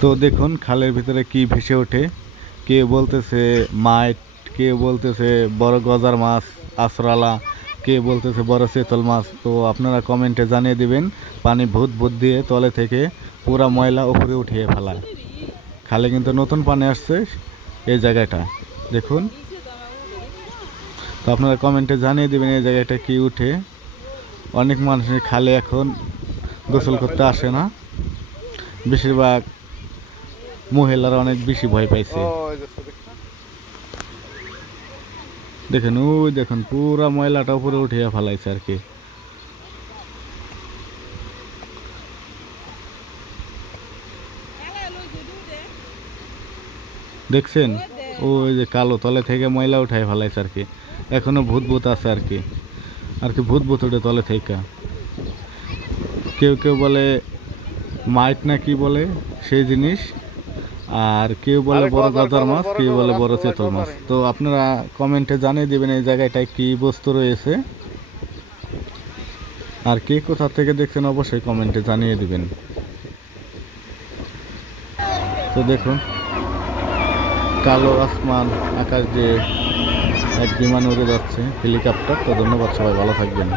তো দেখুন, খালের ভিতরে কি ভেসে ওঠে। কে বলতেছে মাইট কে বলতেছে বড় গজার মাছ আছরালা কে বলতেছে বড় চেতল মাছ। তো আপনারা কমেন্টে জানিয়ে দিবেন, পানি ভূত ভূত দিয়ে তলে থেকে পুরা ময়লা উপরে উঠিয়ে ফেলায়। খালে কিন্তু নতুন পানি আসছে এই জায়গাটা। দেখুন। তো আপনারা কমেন্টে জানিয়ে দেবেন এই জায়গাটা কি উঠে। অনেক মানুষের খালে এখন গোসল করতে আসে না। বেশিরভাগ মহিলারা অনেক বেশি ভয় পাইছে। দেখেন ওই দেখুন পুরা ময়লাটা উপরে উঠিয়ে ফেলাইছে আর কি। দেখছেন? ওই যে কালো তলে থেকে ময়লা উঠাই ফেলাইছে আর কি। এখনও ভূত ভূত আছে আর কি। আর কি ভূত ভূত ওঠে তলে থেকে। কেউ কেউ বলে মাইট না কি বলে সেই জিনিস। আর কেউ বলে বড় গাজার মাছ কেউ বলে বড় চেতল মাছ। তো আপনারা কমেন্টে জানিয়ে দেবেন এই জায়গাটায় কি বস্তু রয়েছে। আর কে কোথা থেকে দেখছেন অবশ্যই কমেন্টে জানিয়ে দিবেন। তো দেখুন কালো আসমান আকাশ দিয়ে এক বিমান উড়ে যাচ্ছে হেলিকপ্টার। তো ধন্যবাদ সবাই ভালো থাকবেন।